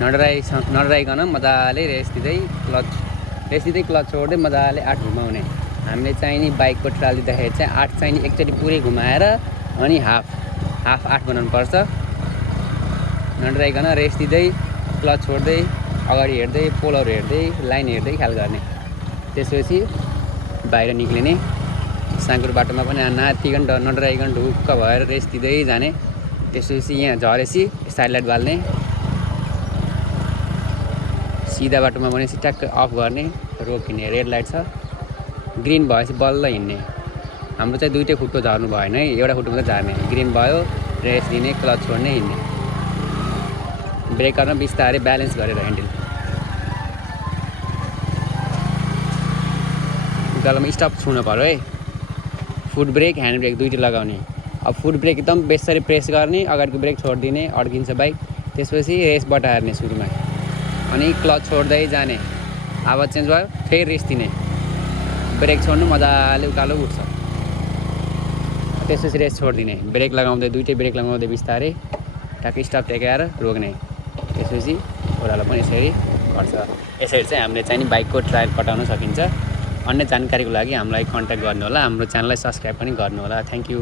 नडराइकन मजाले रेस दिँदै क्लच छोड्दै मजाले 8 घुमाउने। हामीले चाहिँ नि बाइकको ट्रायल दिँदाखेरि चाहिँ 8 चाहिँ नि एकचोटि पुरै घुमाएर अनि हाफ 8 बनाउनु पर्छ। नडराइकन रेस दिँदै क्लच छोड्दै अगाडि हेर्दै पोलहरू हेर्दै लाइन हेर्दै ख्याल गर्ने। त्यसपछि बाहिर निक्लिने। साँगुरो बाटोमा पनि नातिकन नडराइकन ढुक्क भएर रेस दिँदै जाने। त्यसपछि यहाँ झरेपछि साइड लाइट बाल्ने। सिधा बाटोमा भनेपछि ट्याक्क अफ गर्ने, रोकिने। रेड लाइट छ, ग्रिन भएपछि बल्ल हिँड्ने। हाम्रो चाहिँ दुईटै खुट्टो झर्नु भएन है, एउटा खुट्टो मात्रै झार्ने। ग्रिन भयो रेस दिने, क्लच छोड्ने, हिँड्ने। ब्रेकरमा बिस्तारै ब्यालेन्स गरेर ह्यान्डल। गलमा स्टप छुनु पर्यो है। फुट ब्रेक ह्यान्ड ब्रेक दुईटै लगाउने। अब फुट ब्रेक एकदम बेसरी प्रेस गर्ने, अगाडिको ब्रेक छोडिदिने, अड्किन्छ बाइक। त्यसपछि रेस बटार्ने सुरुमा अनि क्लच छोड्दै जाने। आवाज चेन्ज भयो फेरि रेस दिने। ब्रेक छोड्नु मजाले उकालो उठ्छ। त्यसपछि रेस छोडिदिने। ब्रेक लगाउँदै दुईटै ब्रेक लगाउँदै बिस्तारै ट्याक्कै स्टप टेकाएर रोक्ने। त्यसपछि ओह्रालो पनि यसरी गर्छ। यसरी चाहिँ हामीले चाहिँ नि बाइकको ट्रायल कटाउन सकिन्छ। अन्य जानकारीको लागि हामीलाई कन्ट्याक्ट गर्नुहोला। हाम्रो च्यानललाई सब्सक्राइब पनि गर्नुहोला। Thank you.